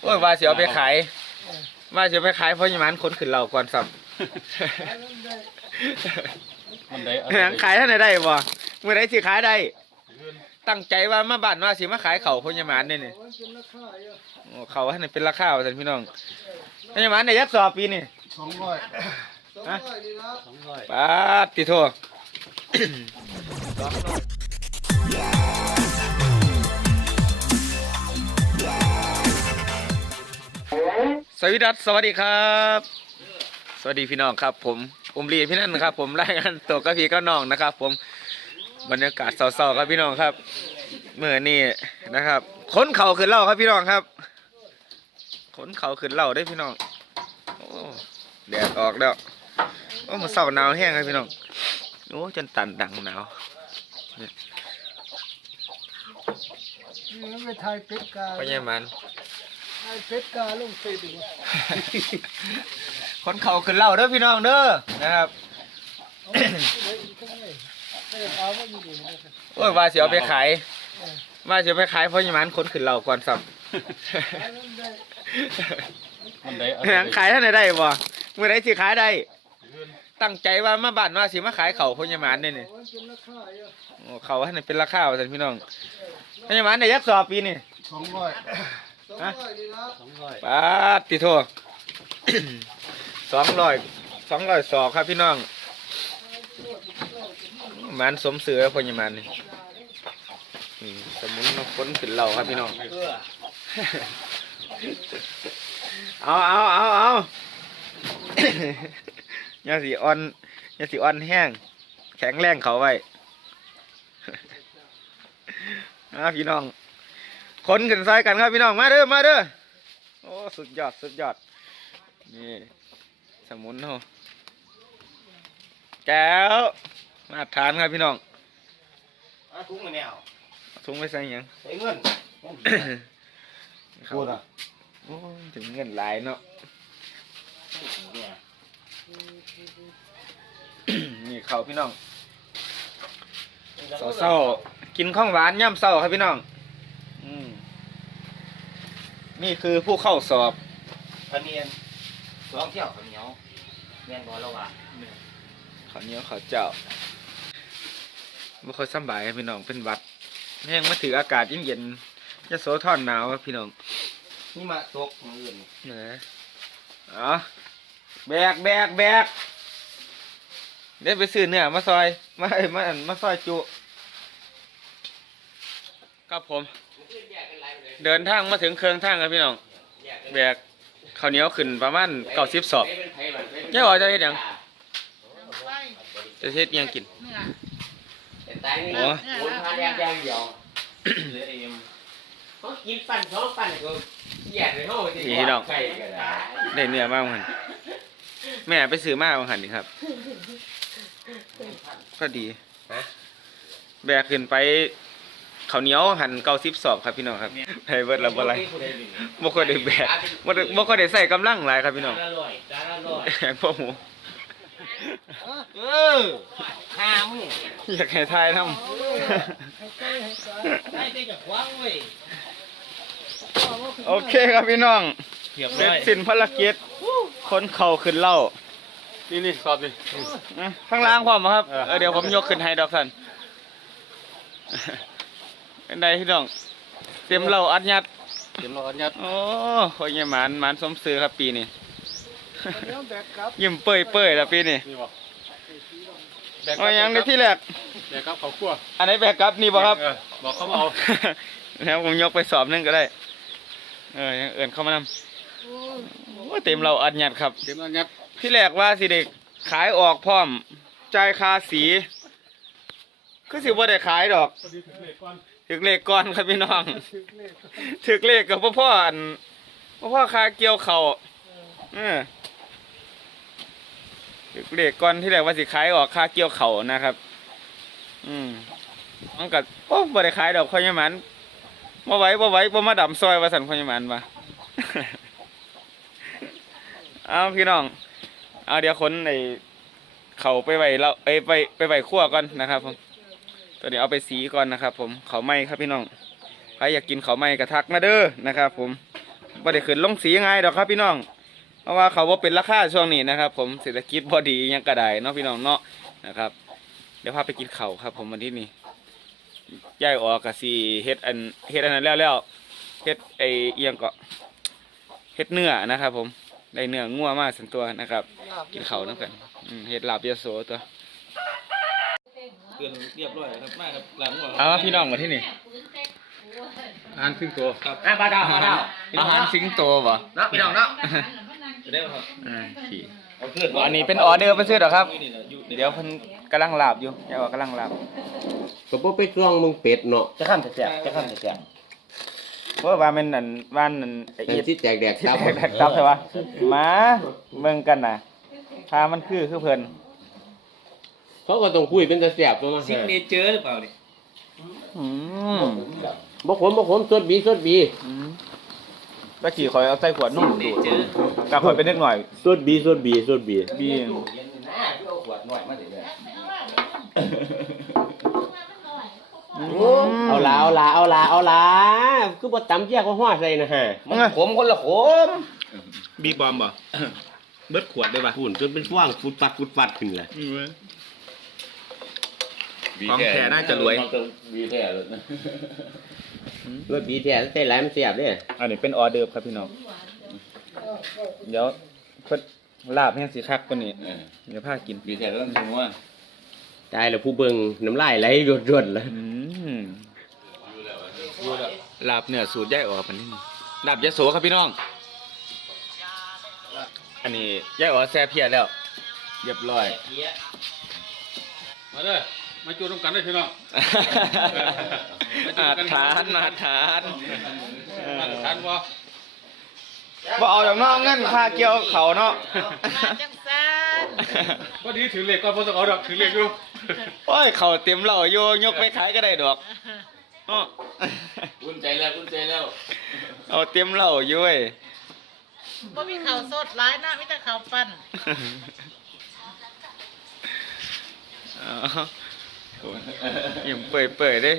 โอ้ยว่าสิเอาไปขายว่าสิเอาไปขายเพราะยายหมันคนขึ้นเราก่อนสับมันได้หนังขายท่านใดได้บ่เมื่อไรสิขายได้ ตั้งใจว่ามาบ้านว่าสิมาขายเขาวเพราะยายหมันนี่นี่โอ้เขาท่านนเป็นราคาว่าซั่นพี่น้องเพราะยายหมันได้ยักษ์สอบปีนี่สองร้อยฮะสองร้อยปาดติโทสวั สดีครับสวัสดีครับ สวัสดีพี่น้องครับ ผมผมลีพี่นั่นนะครับ ผมรายงานตัวกับพี่ก็น้องนะครับ ผมบรรยากาศเศร้าๆครับพี่น้องครับเมื่อนี้นะครับขนเข่าขึ้นเล่าครับพี่น้องครับขนเข่าขึ้นเล่าได้อพี่น้องโอ้แดดออกแล้วโอ้มาเศร้าหนาวแห้งครับพี่น้องโอ้จนตันดังหนาวนี่ไปไทยเป็ดกาเพราะยายหมันไทย เป็ดกาลงเฟซอีกว่าขนเข่าขึ้นเล่าเด้อพี่น้องเด้อนะครับเอาไปเลยอีกข้าเออเอาว่ามีดียวไปขายว่าสิเอาไปขายเพราะยายหมันขนขึ้นเล่าก่อนสับเอาแล้วได้มันได้หนังขายท่านใดได้บ่เมื่อไรสิขายได้ ตั้งใจว่ามาบ้านว่าสิมาขายเขาเพราะยายหมันนี่นี่เอาไว้เป็นราคาอยู่โอ้เขาท่านนเป็นราคาว่าซั่นพี่น้องเพราะยายหมันได้ยักษ์สอบปีนี่สองร้อย สองร้อยดีละสองร้อยปาดติโท สองร้อยสองร้อยสอบครับพี่น้องหมันสมเสือพราะยามันนี่นี่สมุนมาขนขึ้นเล่าครับพี่น้อง เอาเอาเอาเอาอย่าสีอ่อนยาสีอ่อนแห้ง แข็งแรงเขาไว้นะพี่น้อง คนขึ้นซอยกันครับพี่น้องมาเด้อมาเด้อโอ้สุดยอดสุดยอดนี่สมุนโหแก้วมาทานครับพี่น้องอาถุงมาแนวเอาถุงไปใส่หยังใช้เงินพูดอะโอ้ยถึงเงินหลายเนาะเนี่ยนี่เขาพี่น้องเศร้าๆกินข้าวหวานย่ำเศร้าครับพี่น้องอืม นี่คือผู้เข้าสอบพะเนียนสองเที่ยวข้าวเหนียวแม่นบอแล้วว่ะข้าวเหนียวข้าวเจ้าไม่ค่อยสำบายครับพี่น้องเป็นหวัดแห้งมาถืออากาศเย็นๆยะโสธรหนาวครับพี่น้องนี่มาตกมืออื่นเนะเอาแบกแบกแบกเดี๋ยวไปซื้อเนื้อมาซอยมาเอ้ยมาอั่นมาซอยจุครับผม เดินทางมาถึงเครื่องทางครับพี่น้องแบกข้าวเหนียวขึ้นประมาณเก้าสิบสอบเจ้าว่าจะเฮ็ดหยังจะเฮ็ดหยังกินโอ้คนพาแดงแดงเดียวเขากินปั่นสองปั่นก็แยกเลยเขาที่ไก่ก็ได้ได้เนื้อมากหันแม่ไปซื้อมาบางหันนี่ครับพอดีแบกขึ้นไป ข้าวเหนียวหันเก้าสิบสอบครับพี่น้องครับให้เบิดละบ่ไรบ่ค่อยได้แบกบ่ได้บ่ค่อยได้ใส่กำลังหลายครับพี่น้องอร่อยจานอร่อยแบกพ่อหมูเออห้ามึงอยากให้ทายทให้ใกล้ให้กาได้ได้จากว่างเว้ยำโอเคครับพี่น้องเทียบเสร็จสิ้นภารกิจคนเข่าขึ้นเหล่านี่นี่สอบดิอะข้างล่างพร้อมบ่ครับเออเออเดี๋ยวผมยกขึ้นให้ดอกสัน เป็นไดพี่น้อง เต็มเหล่าอัดยัดเตรียมรออันยัดโอ้โหยหมานหมานสมซื้อครับปีนี้เดี๋ยวแบกกลับยิ้มเปื่อยเปื่อยแล้วปีนี้นี่บ่แบกเอาอย่างในที่แรก แบกครับเขาคั่วอันไหนแบกครับนี่บ่ครับ เออบอกเขามาเอา แล้วผมยกไปสอบหนึงก็ได้ เออยังเอื่นเข้ามานำโอ้เต็มเราอัดยัดครับ เตรียมอันยัดที่แรกว่าสิเด็กขายออกพร้อม จ่ายค่าสี คือสิบ่ได้ขายดอก พอดีถึงเลขก่อน ถึกเลขก่อนครับพี่น้องถึกเลขถึกเลขกับพ่อพ่ออันพ่อพ่อคาเกี่ยวเขาเออถึกเลขก่อนที่แรกว่าสิขายออกค่าเกี่ยวเขานะครับ อืมมันก็โอ้บ่ได้ขายดอกพอยามันบ่ไหว้บ่ไหว้บ่มาดำซอยว่าสันพอยามันว่าเอาพี่น้อง เอาเดี๋ยวคนไอ้เขาไปไว้เราเอ้ยไปไปไว้ขั้วก่อนนะครับผม ตัวนี้เอาไปสีก่อนนะครับ ผมเขาไหม้ครับพี่น้องใครอยากกินเขาไหม้กระทักมาเด้อนะครับ ผมบ่ได้ขึ้นลงสีง่ายดอกครับพี่น้อง เพราะว่าเขาบ่เป็นราคาช่วงนี้นะครับ ผมเศรษฐกิจบ่ดียังก็ไดเนาะพี่น้องเนาะนะครับ เดี๋ยวพาไปกินเขาครับ ผมวันที่นี้ย้ายออกก็สิเฮ็ดอันเฮ็ดอันนั้นแล้วแล้วเฮ็ดไอเอียงเก็เฮ็ดเนื้อนะครับ ผมได้เนื้องัวมากสันตัวนะครับ กินเข้าวนํกันอืมเฮ็ดลาบยาโสตัว เรียบร้อยครับมาครับลาบงัวเอามาพี่น้องมาที่นี่อ่านครึ่งตัว ครับ อะปลาดาวปลาดาวอาหารสิงโตบ่ เนาะพี่น้องเนาะได้ครับ อ่าขี่ เอาขึ้นอันนี้เป็นออเดอร์ไปซื้อหรอครับ เดี๋ยวเพิ่นกำลังลาบอยู่อย่าว่ากำลังลาบก็บ่ไปจ้องมึงเป็ดเนาะจะข้ามจะแจกจะข้ามจะแจกเพราะว่ามันนั่นบ้านนั่นไอ้นั่อีนดที่แจกแดกที่ตับแตกตับใช่ปะมาเบิ่งกันน่ะถ้ามันคือคือเพิ่น เขาก็ต้องคุยเป็นตะแสบตัวมาซิกเนเจอร์หรือเปล่าเนี่ยอืมบ่ขมบ่ขมสดบีสดบีอืมตะกี้ข่อยเอาใส่ขวดนุ่มเนดูดเจอร์กับข่อยเป็นเล็กหน่อยสดบีสดบีสดบีบีเย็นหน้าที่เอาขวดหน่อยมาเดี๋ยวเนี่ยเอาละเอาละเอาละเอาละคือบ่ตำแยกว่าฮ้อใส่นะฮะมันขมคนละขมบีบอมบ่เบิดขวดได้ป่ะฝุ่นจนเป็นฟ่างฟุดปัดฟุดปัดขึ้นเลย ของแท้น่าจะรวยวีแท้เลยนะรสบีแท้ใส่หลายมันแซ่บเด้อันนี้เป็นออเดอร์ครับพี่น้องเดี๋ยวเพิ่นลาบแห้งสีคักกว่านี้เดี๋ยวพากินวีแท้ก็ต้องชิมว่าตายแล้วผู้เบิ่งน้ำลายไหลรวดๆเลยอืมลาบเนื้อสูตรย่ายออกปันนี้ลาบยะโสครับพี่น้อง อันนี้ย่ายออกแซ่เพียแล้ว เรียบร้อย มาเลย มาจูนกันได้พี่น้องอาทานมาทานเออทานบ่บ่เอาจากนอกเงินค่าเกี่ยวเขาเนาะจังซันพอดีถือเหล็กก็พอต้องเอาดอกถือเหล็กอยู่โอ้ยเขาเต็มเหล่าโยยกไปขายก็ได้ดอกเนาะอุ่นใจแล้วอุ่นใจแล้ว เอาเต็มเหล่าอยู่เว้ยบ่มีข้าวสดร้ายนะมีแต่ข้าวปั้นอ๋อ ยิ้มเปื่อยเปื่อยๆเด้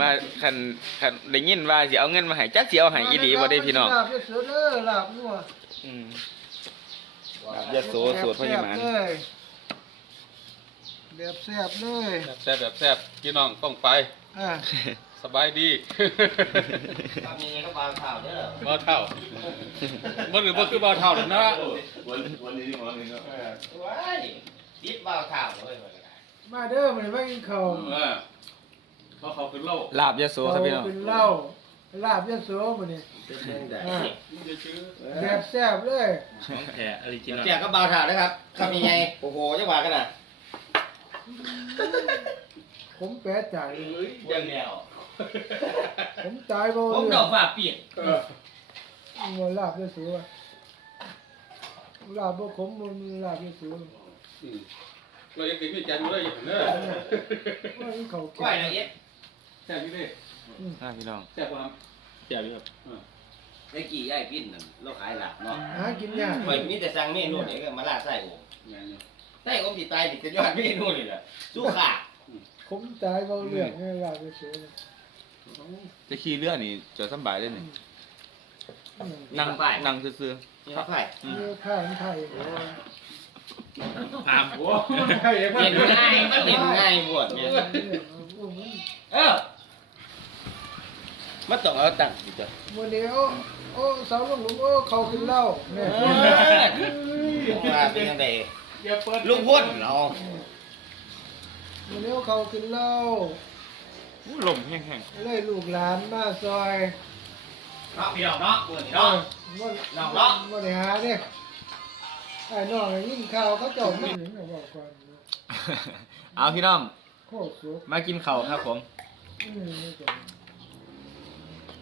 ว่าคันคันได้ยินว่าสิเอาเงินมาให้จักสิเอาให้อีหลีบ่ได้พี่น้องลาบยะโสเด้อลาบนัวอืมลาบยะโสสูตรพญามารแบบแซ่บเลยแซ่บแบบแซ่บพี่น้องต้องไปอ่าสบายดีทำยังไงก็บางข่าวเด้อบ่เท่าบ่หรือบ่คือบ่เท่าหรอกนะวันวันนี้วันนี้ก็ว้ายยิบบางข่าวเลย มาเด้อมันมากินข้าวเออเพราะเขาคือโลกลาบยะโสครับพี่น้อง เป็นเหล้าลาบยะโสมื้อนี้อ่าแบบแซ่บเลยของแท้ออริจินอลแจกก็บางข่าวนะครับทำยังไงโอ้โหจะว่ากันนะผมแปะจ่ายยังแนวผมตายบ่ผมเรื่ดอองกฝาเปียกบ่ลาบยะโสอะลาบบ่ขมบ่มีลาบยะโสอืม เรายังกินไม่จันเลยเด้อว่ามันเข้าก้อยละเอียดแซ่บอยู่เด้อ่าพี่น้องแซ่บบ่ครับแซ่บอยู่ครับไอ้กี่ไอ้ปิ้นนั่นเราขายหลักเนาะหากินยากข่อยมีแต่สั่งเมนูนี่ก็มาลาดไส้โอ่งแม่นอยู่ไส้โอ่งสิตายติดจะยอดเมนูนี่แหละสู้ขาผมตายบ่เรื่องให้ลาบยะโสจะขี่เรือนี่จะสำบายได้นี่อืมนั่งนั่งซื่อนี่ครับไผ่เนื้อข้าวมันไทยๆ พามโอ้เห็นง่ายมันเห็นง่ายบวชเนี่ยเออมันต้องเอาตังค์ดิจ้ะมื่อนี้โอ้โอ้สาวลุงลุงโอ้เขากินเหล้าเนี่ยว่าเป็นยังไงลุงพ่นเนาะมื่อนี้เขากินเหล้าลมแห้งๆเลยลูกหลานมาซอยเนาะพี่น้องเนาะเปิดเอเนาะอมื่อน้องเนาะมื่อนี้หาเนี่ย ไอ้น้องยิ่งข้าวเขาเจ้าไม่ถึงบอกก่อนๆเอาพี่น้องโคตรสุกมากินข้าวครับผม อืมนี่ก็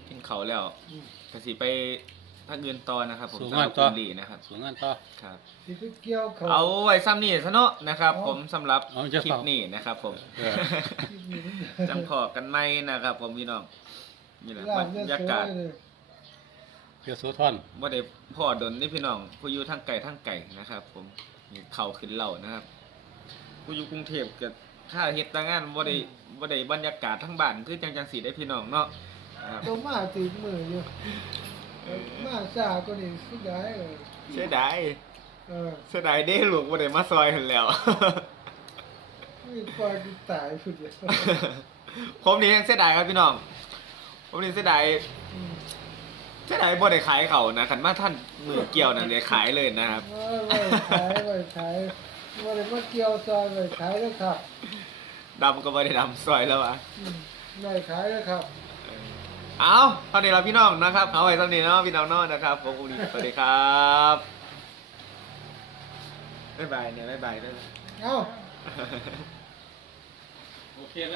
กินข้าวแล้วอืมก็สิไปทางอื่นต่อนะครับผมสูงสำหงารันบต่อคุณลีนะครับสูงงานต่อ ครับ สิไปเกี่ยวเขา เอาไว้ซ้ำนี่ซะเนาะนะครับ อ๋อ ผมสำหรับเอาจะคลิเฝ้าปนี้นะครับ ผมเออ จังพอกันไหมนะครับ ผมพี่น้องนี่แหละลาบบรเนี่ยรยาสวกาศย เลยเพื่อโซทอนว่าได้พ่อดนนี่พี่น้องผู้อยู่ทางไก่ทางไก่นะครับ ผมนี่เข่าขึ้นเหล่านะครับผู้อยู่กรุงเทพกับถ้าเฮ็ดต่างงานบ่ได้บ่ได้บรรยากาศทั้งบ้านคือจังจังสีได้พี่น้องเนาะนะครับตัวมาติดมืออยู่เอมาซาก็นี่สิได้เออเสียดายเออเสียดายเด้ลูกบ่ได้มาซอยหันแล้ว มีปล่อยกูตายพุ่นเดียวผมนี่ยังเสียดายครับพี่น้องผมนี่เสียดาย อืม เสียดายบ่ได้ขายเขานะคันมาท่านมือเกี่ยวนั่นได้ขายเลยนะครับเออไว้ขายไว้ขายบ่ได้มาเกี่ยวซอยไว้ขายแล้วครับดำก็บ่ได้ดำซอยแล้วอะอืมไว้ขายแล้วครับ เอาเท่านี้เราพี่น้องนะครับ เอาไว้เท่านี้เนาะพี่น้องเนาะนะครับผมอุลิสวัสดีครับบ๊ายบายเนี่ยบ๊ายบายด้วย เอ้า โอเคแล้ว